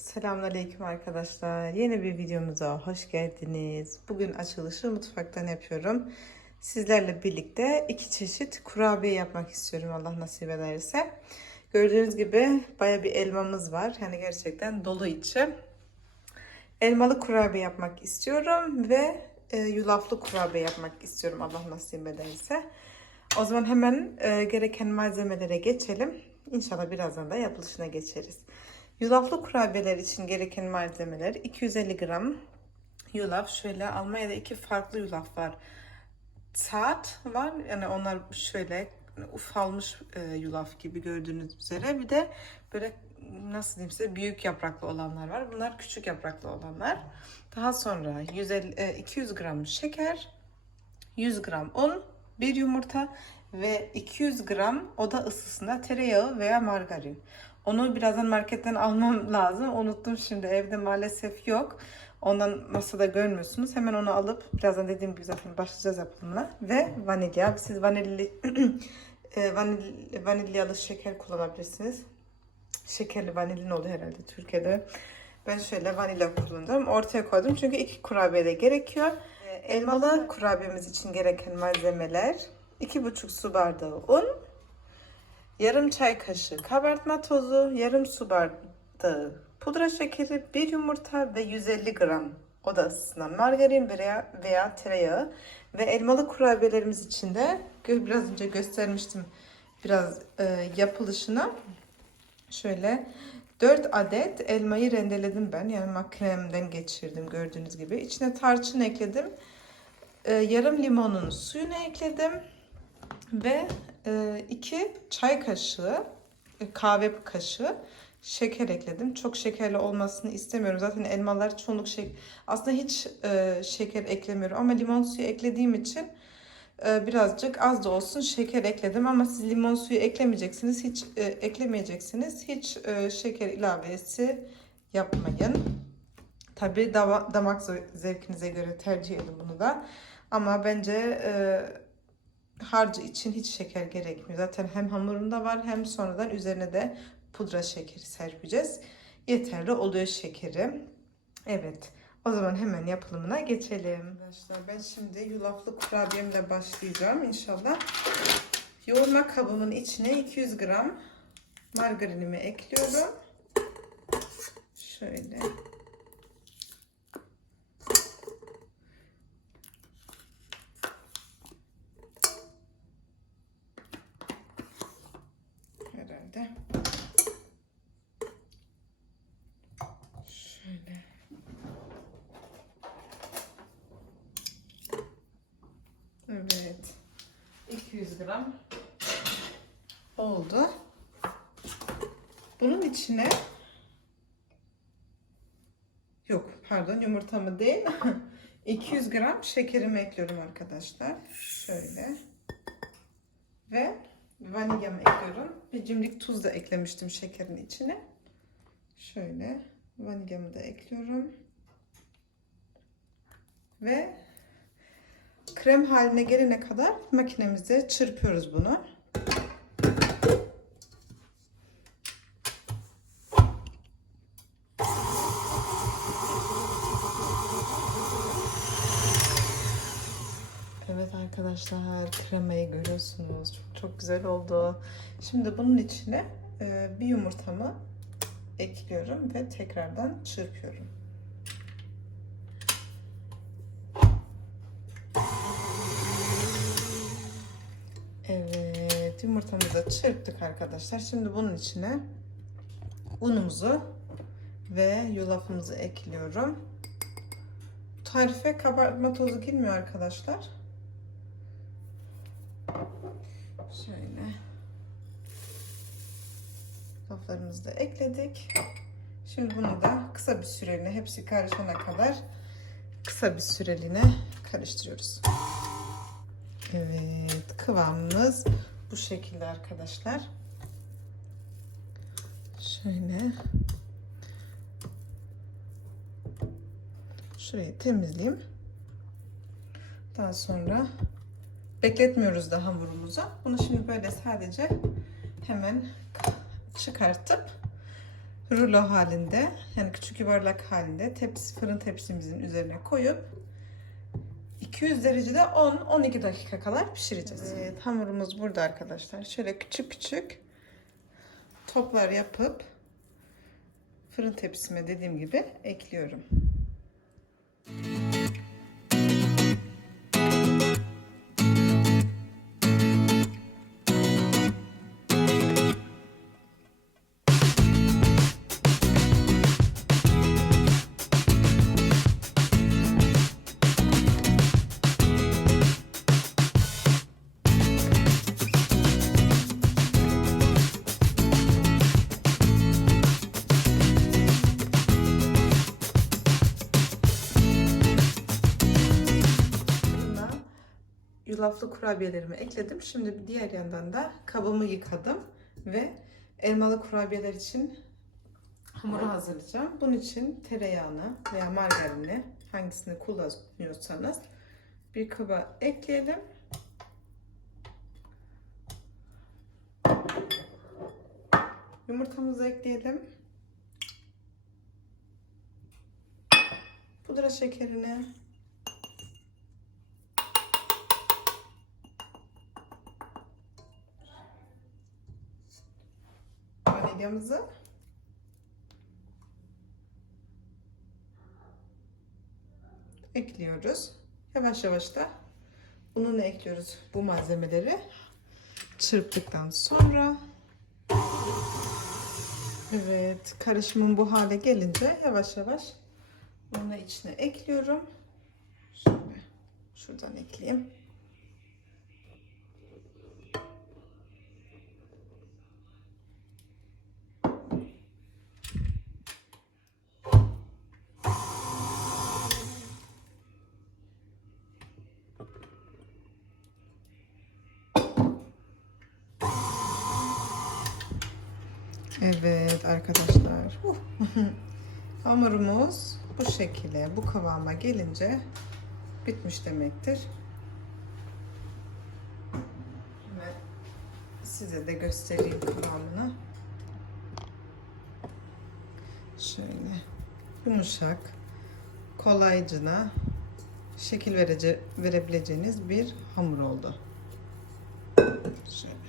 Selamünaleyküm arkadaşlar. Yeni bir videomuza hoş geldiniz. Bugün açılışı mutfaktan yapıyorum. Sizlerle birlikte iki çeşit kurabiye yapmak istiyorum Allah nasip ederse. Gördüğünüz gibi baya bir elmamız var. Yani gerçekten dolu içi. Elmalı kurabiye yapmak istiyorum ve e, yulaflı kurabiye yapmak istiyorum Allah nasip ederse. O zaman hemen e, gereken malzemelere geçelim. İnşallah birazdan da yapılışına geçeriz. Yulaflı kurabiyeler için gereken malzemeler 250 gram yulaf. Şöyle Almanya'da iki farklı yulaf var. Saat var yani onlar şöyle ufalmış e, yulaf gibi gördüğünüz üzere. Bir de böyle nasıl diyeyim size büyük yapraklı olanlar var. Bunlar küçük yapraklı olanlar. Daha sonra 150, e, 200 gram şeker, 100 gram un, bir yumurta ve 200 gram oda ısısında tereyağı veya margarin. Onu birazdan marketten almam lazım. Unuttum şimdi evde maalesef yok. Ondan masada görmüyorsunuz. Hemen onu alıp birazdan dediğim gibi zaten başlayacağız yapımına. Ve vanilya. Siz vanilli e, vanil, vanilyalı şeker kullanabilirsiniz. Şekerli vanilin oluyor herhalde Türkiye'de. Ben şöyle vanilya kullanıyorum. Ortaya koydum çünkü iki kurabiye de gerekiyor. E, Elmalı kurabiyemiz için gereken malzemeler 2,5 su bardağı un, yarım çay kaşığı kabartma tozu, yarım su bardağı pudra şekeri, bir yumurta ve 150 gram oda ısısından margarin veya, veya tereyağı ve elmalı kurabiyelerimiz için de biraz önce göstermiştim biraz e, yapılışını. Şöyle 4 adet elmayı rendeledim ben. Yani makinemden geçirdim gördüğünüz gibi. İçine tarçın ekledim. E, yarım limonun suyunu ekledim. Ve 2 çay kaşığı e, kahve kaşığı şeker ekledim. Çok şekerli olmasını istemiyorum. Zaten elmalar çoğunluk şeker. Aslında hiç e, şeker eklemiyorum ama limon suyu eklediğim için e, birazcık az da olsun şeker ekledim ama siz limon suyu eklemeyeceksiniz. Hiç e, eklemeyeceksiniz. Hiç e, şeker ilavesi yapmayın. Dava- damak zevkinize göre tercih edin bunu da. Ama bence e, harcı için hiç şeker gerekmiyor. Zaten hem hamurunda var hem sonradan üzerine de pudra şekeri serpeceğiz. Yeterli oluyor şekeri. Evet. O zaman hemen yapılımına geçelim. Arkadaşlar ben şimdi yulaflı kurabiyemle başlayacağım inşallah. Yoğurma kabımın içine 200 gram margarinimi ekliyorum. Şöyle. Herhalde. Şöyle. Evet. 200 gram oldu. Bunun içine yok pardon yumurtamı değil 200 gram şekerimi ekliyorum arkadaşlar. Şöyle. Ve vanilyamı ekliyorum. Bir cimrik tuz da eklemiştim şekerin içine. Şöyle vanilyamı da ekliyorum. Ve krem haline gelene kadar makinemizde çırpıyoruz bunu. Evet arkadaşlar kremayı görüyorsunuz. Çok çok güzel oldu. Şimdi bunun içine e, bir yumurtamı ekliyorum ve tekrardan çırpıyorum. Evet yumurtamızı da çırptık arkadaşlar. Şimdi bunun içine unumuzu ve yulafımızı ekliyorum. Tarife kabartma tozu girmiyor arkadaşlar. Şöyle. Yulaflarımızı da ekledik. Şimdi bunu da kısa bir süreliğine hepsi karışana kadar kısa bir süreliğine karıştırıyoruz. Evet kıvamımız bu şekilde arkadaşlar. Şöyle. Şurayı temizleyeyim. Daha sonra bekletmiyoruz da hamurumuzu. Bunu şimdi böyle sadece hemen çıkartıp rulo halinde yani küçük yuvarlak halinde tepsi fırın tepsimizin üzerine koyup 200 derecede 10-12 dakika kadar pişireceğiz. Evet, hamurumuz burada arkadaşlar. Şöyle küçük küçük toplar yapıp fırın tepsime dediğim gibi ekliyorum. Fırına yulaflı kurabiyelerimi ekledim. Şimdi diğer yandan da kabımı yıkadım ve elmalı kurabiyeler için hamuru hazırlayacağım. Bunun için tereyağını veya margarini hangisini kullanıyorsanız bir kaba ekleyelim. Yumurtamızı ekleyelim. Pudra şekerini vanilyamızı ekliyoruz. Yavaş yavaş da ununu ekliyoruz bu malzemeleri çırptıktan sonra. Evet, karışımın bu hale gelince yavaş yavaş onu içine ekliyorum. Şöyle şuradan ekleyeyim. Evet arkadaşlar. Hamurumuz bu şekilde, bu kıvama gelince bitmiş demektir. Ve size de göstereyim kıvamını. Şöyle yumuşak, kolaycına şekil verece, verebileceğiniz bir hamur oldu. Şöyle.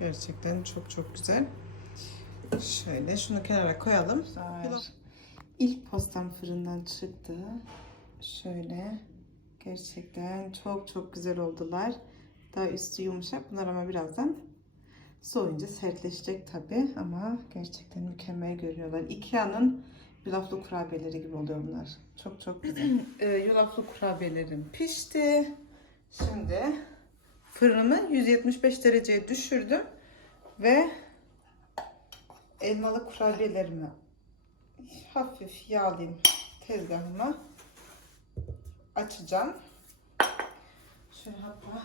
Gerçekten çok çok güzel. Şöyle şunu kenara koyalım. İlk postam fırından çıktı. Şöyle gerçekten çok çok güzel oldular. Daha üstü yumuşak. Bunlar ama birazdan soğuyunca sertleşecek tabi ama gerçekten mükemmel görünüyorlar. Ikea'nın yulaflı kurabiyeleri gibi oluyor bunlar. Çok çok güzel. e, yulaflı kurabiyelerim pişti. Şimdi fırını 175 dereceye düşürdüm ve elmalı kurabiyelerimi hafif yağlayayım tezgahıma açacağım. Şöyle hatta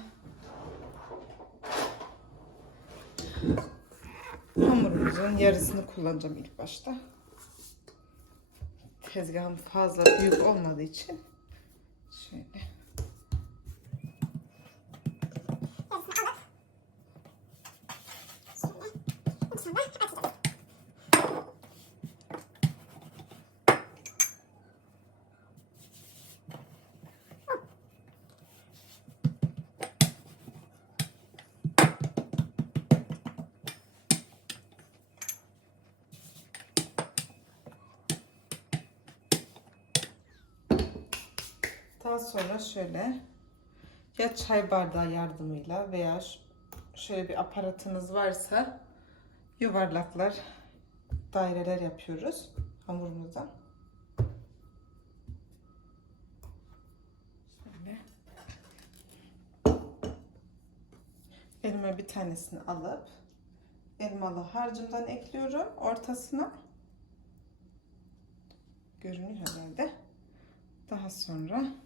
hamurumuzun yarısını kullanacağım ilk başta. Tezgahım fazla büyük olmadığı için şöyle Daha sonra şöyle ya çay bardağı yardımıyla veya şöyle bir aparatınız varsa yuvarlaklar, daireler yapıyoruz hamurumuzdan. Şöyle. Elime bir tanesini alıp elmalı harcımdan ekliyorum ortasına. Görünüyor herhalde. Daha sonra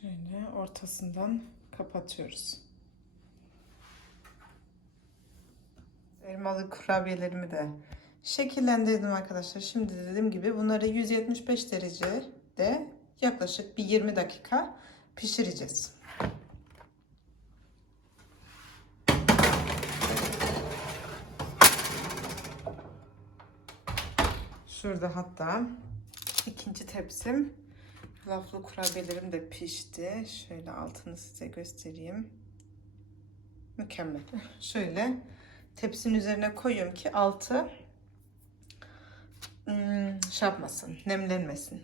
Şöyle ortasından kapatıyoruz. Elmalı kurabiyelerimi de şekillendirdim arkadaşlar. Şimdi dediğim gibi bunları 175 derecede yaklaşık bir 20 dakika pişireceğiz. Şurada hatta ikinci tepsim Yulaflı kurabiyelerim de pişti. Şöyle altını size göstereyim. Mükemmel. Şöyle tepsinin üzerine koyuyorum ki altı hmm, şey yapmasın, nemlenmesin.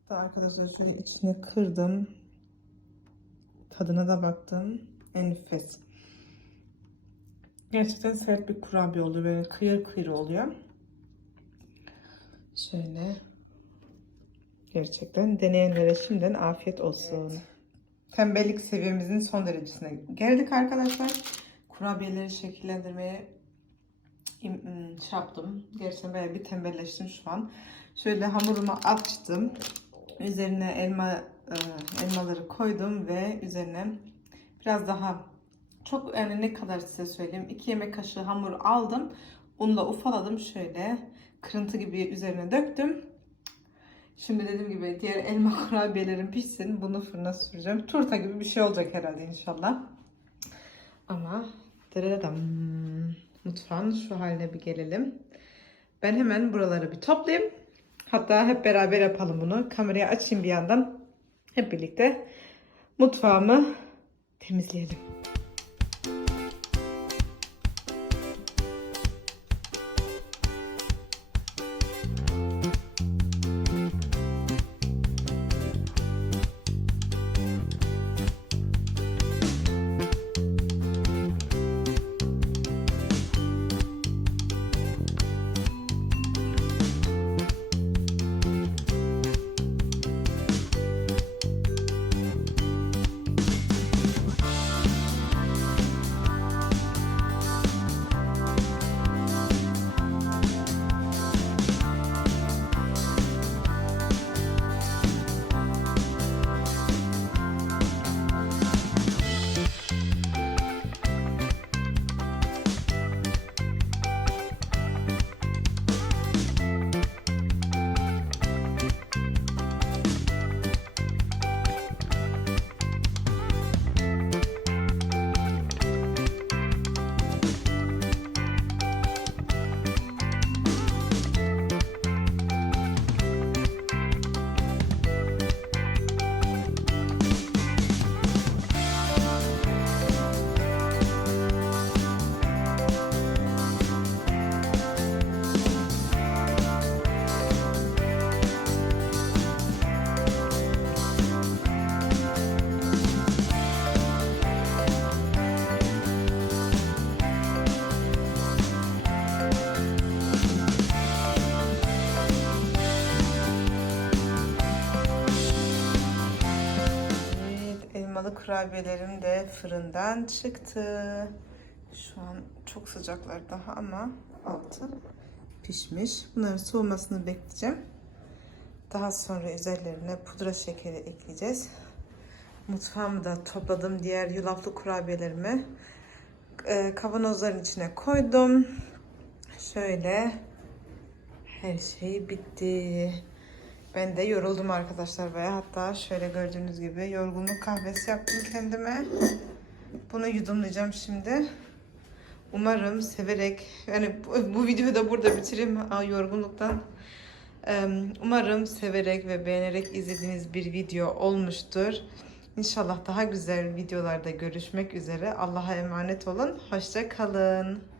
Hatta arkadaşlar şöyle içine kırdım. Tadına da baktım. Enfes. Gerçekten sert bir kurabiye oluyor. Böyle kıyır kıyır oluyor. Şöyle. Gerçekten deneyenlere şimdiden afiyet olsun. Tembellik seviyemizin son derecesine geldik arkadaşlar. Kurabiyeleri şekillendirmeye ım, şey yaptım. Gerçekten bayağı bir tembelleştim şu an. Şöyle hamurumu açtım. Üzerine elma e, elmaları koydum ve üzerine biraz daha çok yani ne kadar size söyleyeyim. 2 yemek kaşığı hamur aldım. Unla ufaladım şöyle. Kırıntı gibi üzerine döktüm. Şimdi dediğim gibi diğer elma kurabiyelerim pişsin. Bunu fırına süreceğim. Turta gibi bir şey olacak herhalde inşallah. Ama deredem mutfağın şu haline bir gelelim. Ben hemen buraları bir toplayayım. Hatta hep beraber yapalım bunu. Kamerayı açayım bir yandan. Hep birlikte mutfağımı temizleyelim. Kurabiyelerim de fırından çıktı. Şu an çok sıcaklar daha ama altı pişmiş. Bunların soğumasını bekleyeceğim. Daha sonra üzerlerine pudra şekeri ekleyeceğiz. Mutfağımı da topladım. Diğer yulaflı kurabiyelerimi e, kavanozların içine koydum. Şöyle her şey bitti. Ben de yoruldum arkadaşlar baya. Hatta şöyle gördüğünüz gibi yorgunluk kahvesi yaptım kendime. Bunu yudumlayacağım şimdi. Umarım severek yani bu, bu videoyu da burada bitireyim Aa, yorgunluktan. Umarım severek ve beğenerek izlediğiniz bir video olmuştur. İnşallah daha güzel videolarda görüşmek üzere. Allah'a emanet olun. Hoşça kalın.